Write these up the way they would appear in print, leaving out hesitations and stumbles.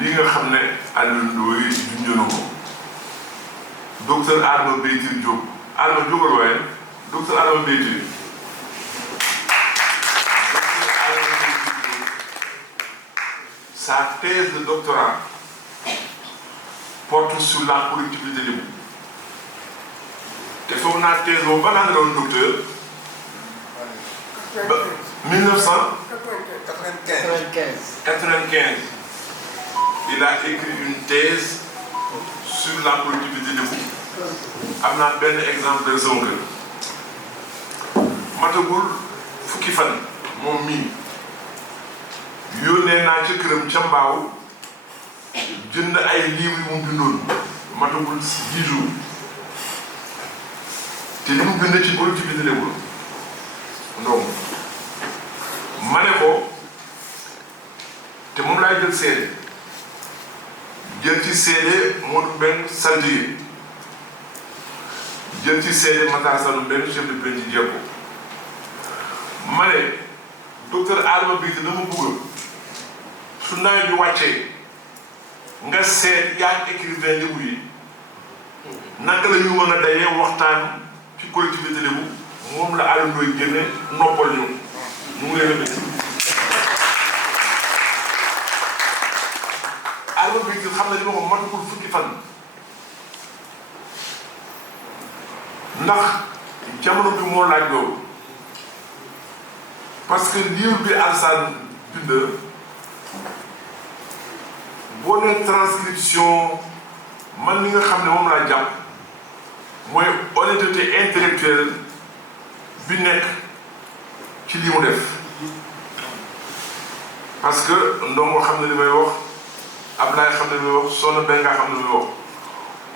li nga xam ne Alioune Ndoye junjoon na ko docteur Adama Beytir Diop Adama jógal waaye docteur Adama Beytir sa thèse de doctorat porte sur la collectivité lébu te foog naa thèse boobu ba naa doon docteur 1995 il a écrit une thèse sur la collectivité lébu am naa benn exemple de sama kër matagul fukki fan moom mii yónnee naa ca këram ca mbaaw jënd ay livres yu mu bindoon matagul 10 jours te li mu bind ci collectivité lébu donc ma ne ko te moom laay jël seede jël ci seede Modou Mbengue saltige jël ci seede Matar Sall Mbengue chef de penc Jekko ma ne docteur Adama Beytir dama bëgg su nawet bi wàccee nga seet yaa écrivain lébu yi naka la ñu mën a dajee waxtaan ci collectivité lébu moom la Alioune Ndoye génne noppal ñu ngi leen a bëgg. Adama Beytir xam na li ma ko matagul fukki fan ndax jamono bi moo laaj loolu parce que livre bi Alassane bind boo nee transcription man li nga xam ne moom laa jàpp mooy honnêteté intellectuelle bi nekk ci li mu def parce que ndongo xam ne li may wax Ablaye xam ne li may wax Soxna Benga xam ne li may wax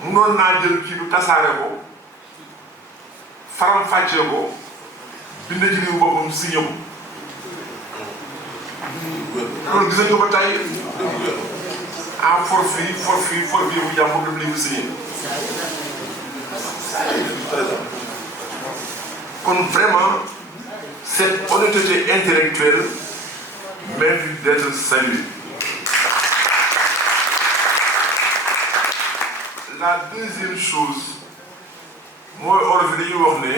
munoon naa jël kii bi tasaare ko faram fàccee ko bind ci liwu boppam signé ko loolu gis nañu ko ba tey ah forfait bu jàmm daf leen signé kon vraiment cette honnêteté intellectuelle mérite d'être saluée. La deuxième chose mooy olof yi dañuy wax ne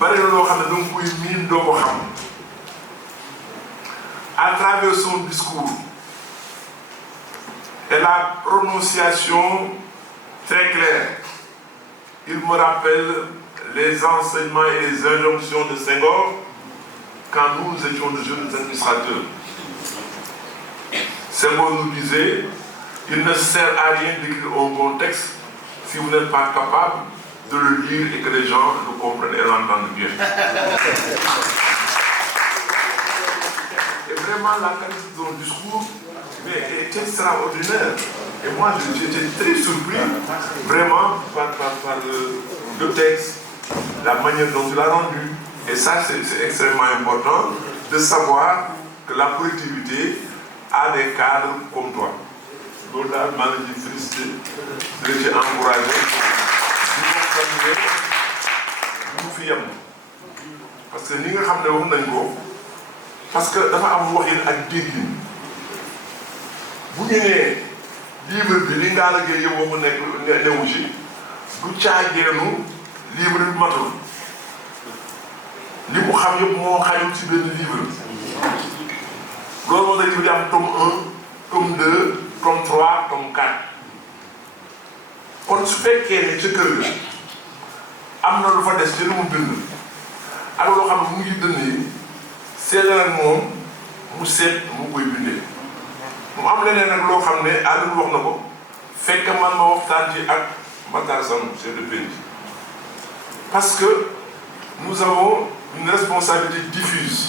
bari na loo xam ne danga koy miin doo ko xam à travers son discours et la prononciation très claire il me rappelle les enseignements et les injonctions de Senghor quand nous étions de jeunes administrateurs. Senghor nous disait il ne sert à rien d'écrire un bon texte si vous n'êtes pas capable de le lire et que les gens le comprennent et l'entendent bien. Et vraiment la qualité de son discours est extraordinaire. Et moi j'étais très surpris vraiment par le texte, la manière dont il a rendu. Et ça c'est extrêmement important de savoir que la collectivité a des cadres comme toi. loolu daal maa ngi leen di félicité di la ci encouragé di ko saluer ñu fi yem parce que li nga xam ne wax nañ ko parce que dafa am waxin ak déggin bu ñu nee livre bi li ngaa la gee yow waxu nekk newu ci du caageenu livre bi matul li mu xam yëpp moo xajul ci benn livre loolu moo tax livre di am tome 1 tome 2 tome 3 tome 4 kon su fekkee ne ca kër ga am na lu fa des ci lu mu bind ak loo xam ne mu ngi dënn yi seetal ak moom mu seet mu koy bindee mu am leneen nag loo xam ne Aliou wax na ko fekk man ma waxtaan ci ak Matar Sall chef de penc parce que nous avons une responsabilité diffuse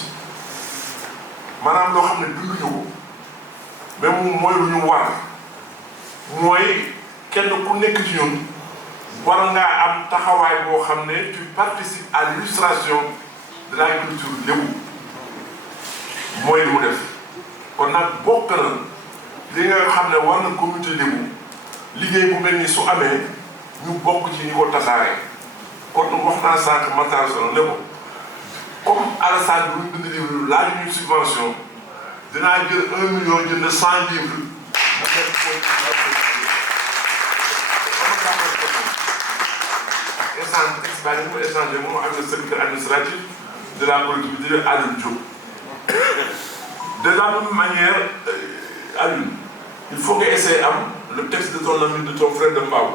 maanaam loo xam ne dunduñu ko mais moom mooy lu ñu war mooy kenn ku nekk ci ñun war ngaa am taxawaay boo xam ne tu participes à l'illustration de la culture lébu mooy li mu def kon nag bokk na li nga xam ne war na communauté lébu liggéey bu mel ni su amee ñu bokk ci ñi ko tasaare kon wax naa sànq Matar Sall ne ko comme Alassane bu ñu bind livre laaju ñu subvention dinaa jël 1 million jënd 100 livres mu def ko échange texte baa ngi mu échangé moom ak le secrétaire administratif de la collectivité Alioune Diop. De la même manière, Alioune, il faut que essayer le texte de ton ami, de ton frère de Mbao.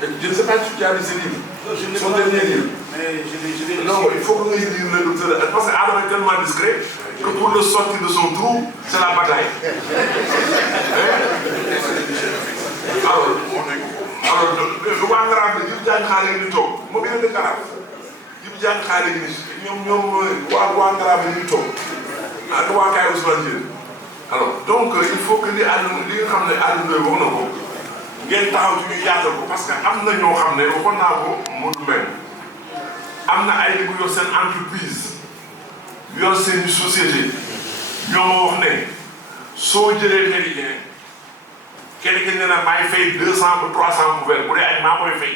Je ne sais pas si tu as lu ce livre. Son dernier livre. Mais je l'ai non, il faut que nous lisions le docteur. Parce qu'Adam est tellement discret que pour le sortir de son trou, c'est la bataille. Alors, le Wangara, il y a un carré de top. Je vais le carré. Il y a un carré de top. Alors, donc, il faut que les alumni, les alumni, ngeen taxaw ci ñu yaatal ko parce que am na ñoo xam ne waxoon naa ko Modou Mbengue am na ay bu yor seen entreprise yor seen société ñoo ma wax ne soo jëlee méridien kenn ki ne na maay fay 200 ba 300 couverts bu dee ay maa koy fay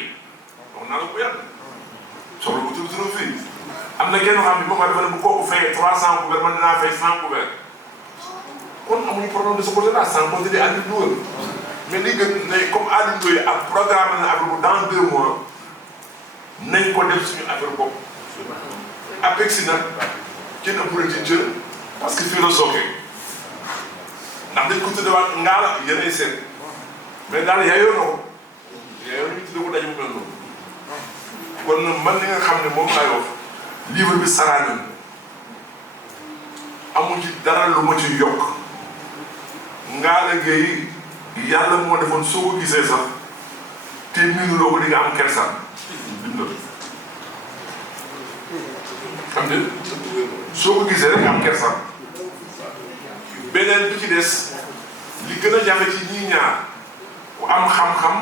wax naa la ko yàgg soxla ko tur fii am na kenn xam ne moom dafa ne bu kooku fayee 300 couverts man dinaa fay 100 couverts kon amuñu problème de ce côté là sans compter des agriculteurs. Mais li gën ne comme Alioune Ndoye ak programme na affaire dans 2 mois nañ ko def suñu affaire bopp APEX nag kenn ëppale ci jël parce que fii la sookee ndax dañ ko tuddewaat ngaa la yeneen seet mais daal yaayoo na ko yaayoo nañu tudde ko daje mu mel noonu kon man li nga xam ne moom laay wax livre bi saraanan amu ci dara lu ma ci yokk ngaa la géey yàlla moo defoon soo ko gisee sax te miinuloo ko di nga am kersa bindal xam nga soo ko gisee rek am kersa beneen bi ci des li gën a jafe ci ñii ñaar ku am xam-xam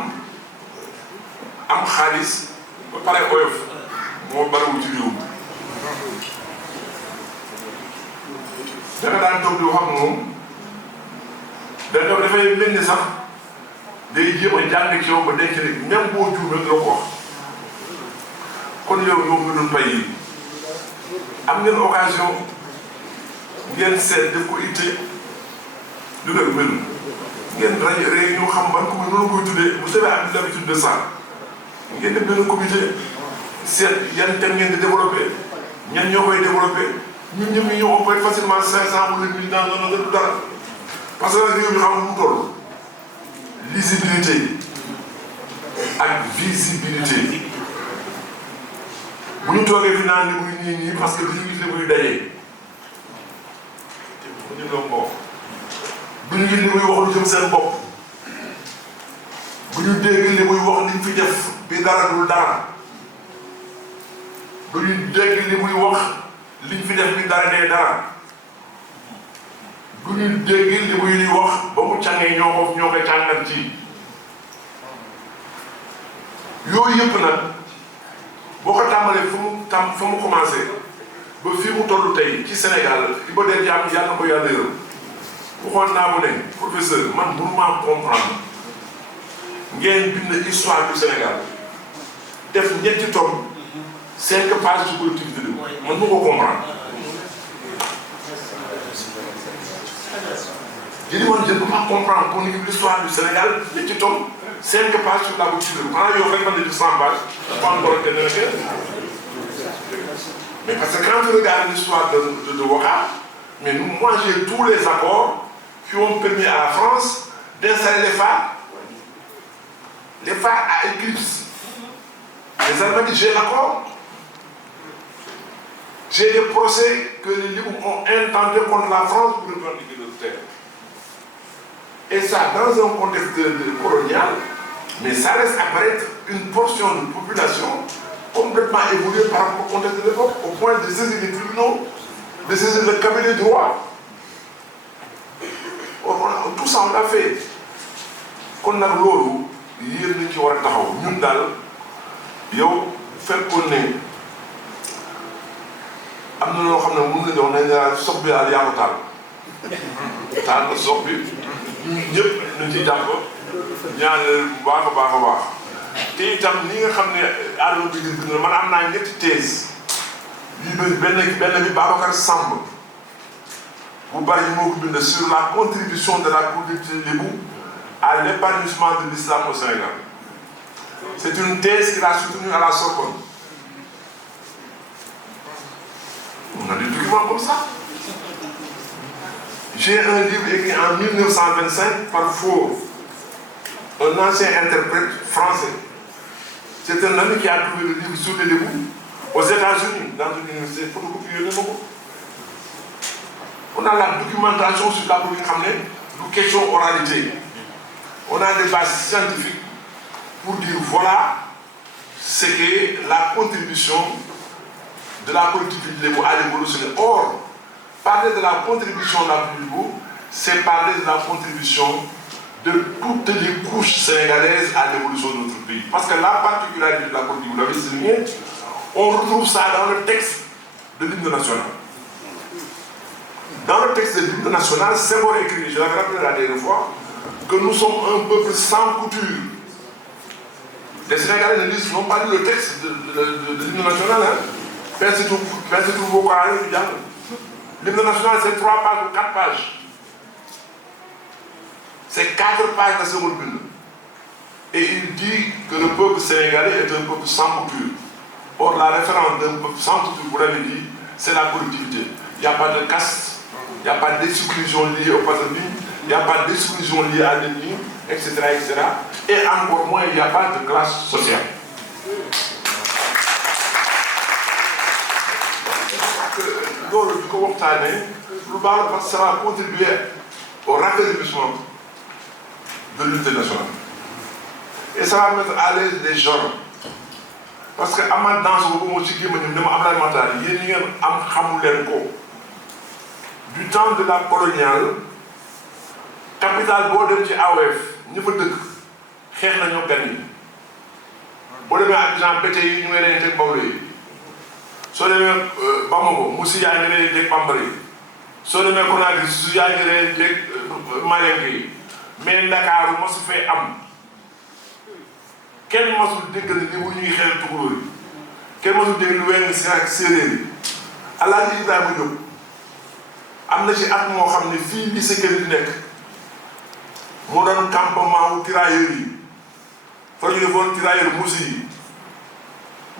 am xaalis ba pare oyof moo bariwul ci réew da nga daan toog di wax ak moom dafay mel ni sax day jéem a jàng ci yow ba denc rek même boo juumee nga ko wax kon yow ñoom nga doon bay yi am ngeen occasion ngeen seet def ko itte du dëgg mel ngeen réunion xam ban ko noonu koy tuddee vous savez am l'habitude de ça ngeen def benn comité seet yan thème ngeen di développé ñan ñoo koy développé ñun ñëpp ñu ñoo opéré facilement 500 wala 1000 dans non du dara parce que réew mi xam nga mu toll lisibilité ak visibilité bu ñu toogee fi naan li muy nii parce que du ñu gis li muy dajee bu ñu doon ko du ñu gis li muy wax lu jëm seen bopp bu ñu dégg li muy wax liñ fi def bi dara dul dara du ñu dégg li muy wax liñ fi def bi dara dee dara du ñu dégg li muy wax ba mu càngee ñoo ko càngal ci yooyu yëpp nag boo ko tàmbalee fa mu commencé ba fii mu toll tey ci Sénégal Iba Der Thiam yàlla na ko yàlla yërëm waxoon naa bu ne professeur man mënuma comprendre ngeen bind histoire du Sénégal def ñetti tomes 5 pages ci collectivité bi man mu ko comprendre. Je dis, je ne peux pas comprendre pour l'histoire du Sénégal, les tomes, 5 pages sur la bouture. Quand il y a vraiment 100 pages, pas encore mais parce que quand tu regardes l'histoire de Ouattara, mais moi j'ai tous les accords qui ont permis à la France d'installer les phares. Les phares à éclipse. Les Allemands disent, j'ai l'accord. J'ai des procès que les Libres ont intenté contre la France pour revendiquer leur terre. Et ça, dans un contexte colonial, mais ça laisse apparaître une portion de population complètement évoluée par rapport au contexte de l'époque, au point de saisir les tribunaux, de saisir le cabinet de droit. Tout ça, on l'a fait. Quand on a l'eau, il y a des gens qui ont été là. Yo, fait qu'on est. am na loo xam ne mën nañu wax ne daal sox bi daal yaa ko taal na sox bi ñëpp nañ ciy jàpp ñaanal bu baax a baax a baax te itam ni nga xam ne Adama bi gis man am naa ñetti thèse yu benn bi Babacar Samb vous parlez sur la contribution de la collectivité Lébou à l'épanouissement de l'islam au Sénégal. C'est une thèse qu'il a soutenue à la Sorbonne. On a des documents comme ça. J'ai un livre écrit en 1925 par Faux, un ancien interprète français. C'est un ami qui a trouvé le livre sur les Lébou aux États-Unis, dans une université photocopiée de Mogo. On a la documentation sur la politique, nous question oralité. On a des bases scientifiques pour dire voilà ce qu'est la contribution de la collectivité Lébou à l'évolution. Or, parler de la contribution de la Lébou, c'est parler de la contribution de toutes les couches sénégalaises à l'évolution de notre pays. Parce que la particularité de la politique, vous l'avez souligné, on retrouve ça dans le texte de l'hymne national. Dans le texte de l'hymne national, c'est bon écrit, je l'avais rappelé la dernière fois, que nous sommes un peuple sans couture. Les Sénégalais ne lisent, n'ont pas lu le texte de l'hymne national. Pensez tout vos courageux du diable. L'hymne national, c'est 3 pages ou 4 pages. C'est 4 pages de seconde bulle. Et il dit que le peuple sénégalais est un peuple sans couture. Or, la référence d'un peuple sans couture, vous l'avez dit, c'est la collectivité. Il n'y a pas de caste, il n'y a pas d'exclusion liée au patronyme, il n'y a pas d'exclusion liée à l'ennemi, etc., etc. Et encore moins, il n'y a pas de classe sociale. Donc, comme ça va contribuer au raffermissement de l'unité nationale. Et ça va mettre à l'aise les gens. Parce que Amad dans ce du temps de la coloniale, capitale Bodem ci AOF, ñu fa dëkk xeex nañoo gan yi. Boo demee Abidjan bété yi ñu ngi leen teg Bawlo yi. Soo demee Bamako Moussi yaa ngi leen teg Bambara yi. Soo demee Conakry su yaa ngi leen teg Malenke yi. Mais Ndakaaru mosu fee am. Kenn mosul dégg ne ni bu ñuy xeex tukulóor yi. Kenn mosul dégg lu weng si ak séeréer yi. Alaaji Ibrahima Diop am na ci at moo xam ne fii lycée Kër di nekk moo doon campement wu tirailleurs yi fa ñu defoon tirailleurs Moussi yi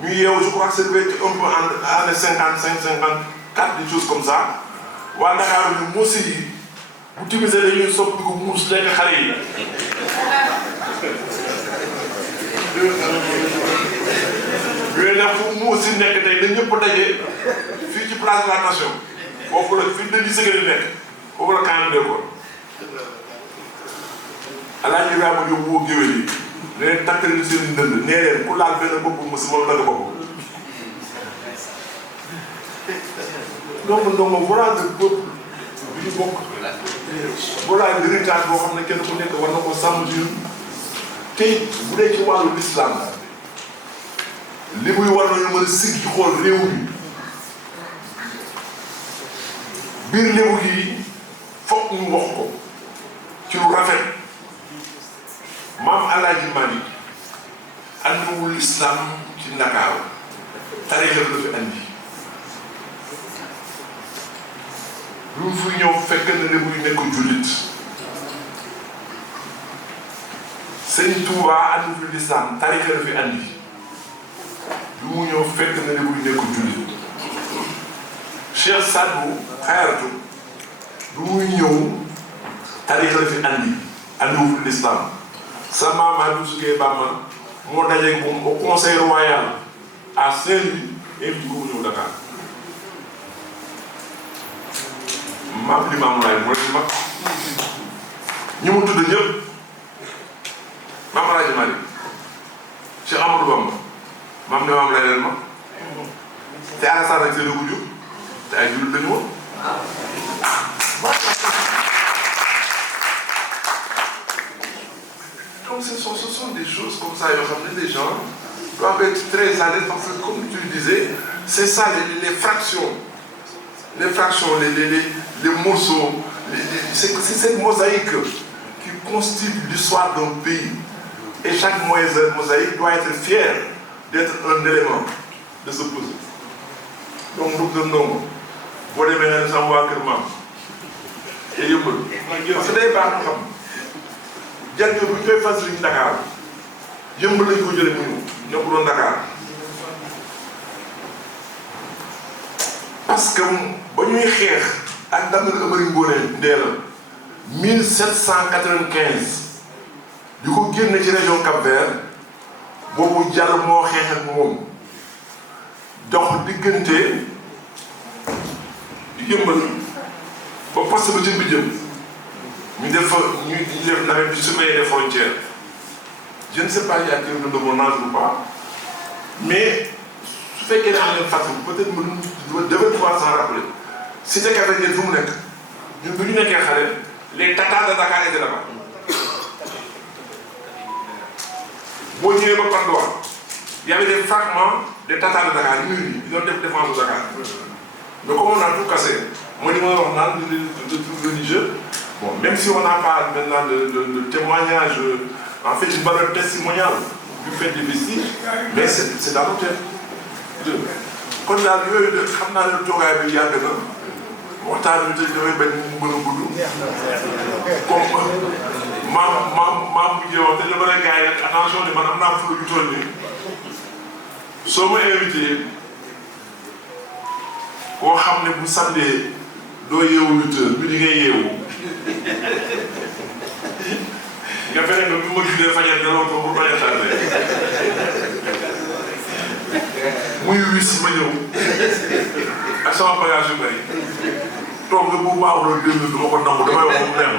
ñu yeewu je crois que c'est un peu en année 55 54 des choses comme ça waa Dakar ñu Moussi yi bu timisee dañuy soppi ko muus lekk xale yi yooyu nag fu Moussi nekk tey dañ ñëpp daje fii ci place de la nation foofu la fi de lycée Kër di nekk foofu la camp bi nekkoon Alaaji Ibrahima Diop woo géwél yi ne leen takkal ñu seen ndënd nee leen ku laal benn bopp Moussi moom la nga bopp donc voilà le peuple bi ñu bokk voilà l'héritage boo xam ne kenn ku nekk war na ko sàmm ci ñun tey bu dee ci wàllu l'islam li muy war nañu mën a sigg ci xool réew mi biir lébu gi foog ñu wax ko ci lu rafet maam Alaaji Malick andiwul l'islam ci Ndakaaru tarixa la fi andi lu mu fi ñëw fekk na lébu yi nekk jullit Sëñ Touba andiwul l'islam tarixa la fi andi lu mu ñëw fekk na lébu yi nekk jullit Cheikh Sadou Xayaratu lu muy ñëw tarixa la fi andiwul l'islam sa maam Abdou Soukeye Bamba moo dajeeg moom au conseil royal à Saint-Louis invité ko mu ñëw Dakar maam Limaamu Laay moo leen mag ñi mu tudd ñëpp maam Alaaji Malick Cheikh Amadou Bamba maam Limaamu Laay leen mag te Alassane ak Seydou Goudiou te ay jullit lañu woon donc ce sont des choses comme ça yoo xam ne les gens doivent être très à l'aise parce que comme tu le disais c'est ça les fractions les morceaux c'est cette mosaïque qui constitue l'histoire d'un pays et chaque mosaïque doit être fier d'être un élément de ce puzzle donc docteur Ndongo boo demee nga ne sama waa kër maam te yëmbal parce que day baax ñu xam jant bu ñu koy fas liñ Dakar yëmbal lañ ko jëlee mu ñoo ko doon Dakar parce que ba ñuy xeex ak Damel Amari Ngoone Ndeela 1795 di ko génne ci région Cap-Vert boobu Diallo moo xeex ak moom dox diggante yëmbal ba poste ba ci bi jëm ñu def nawet bi surveiller les frontières je ne sais pas y a quelque chose de mon âge ou pas mais su fekkee ne am leen fàttali peut-être mën devait pouvoir s'en rappeler Cité Cap-Vert fu mu nekk ñun bu ñu nekkee xale les tatas de Dakar étaient là-bas boo ñëwee ba Patte d'Oie y avait des fragments des tatas de Dakar murs yi doon def défense de Dakar mais comme on a tout cassé moi li ma wax naan de trucs religieux bon même si on n'a pas maintenant de témoignage en fait une valeur testimoniale du fait des vestiges mais c'est dans nos têtes kon daal yooyu de xam naa ne toogaay bi yàgg na waxtaan bi tey dafay bañ mu mën a gudd comme maam bu jee wax te dama ne gars yi nag attention ni man am naa fula ju toll nii soo ma invité koo xam ne bu samedi doo yeewu 8 heures bi di ngay yeewu nga fexe nga bi ma gisee fajar daloo ko bu bañ a tardé muy wis ma ñëw ak sama bagage yu bari toog nga bu baaxuloo déglu du ma ko nangu damay wax mu neex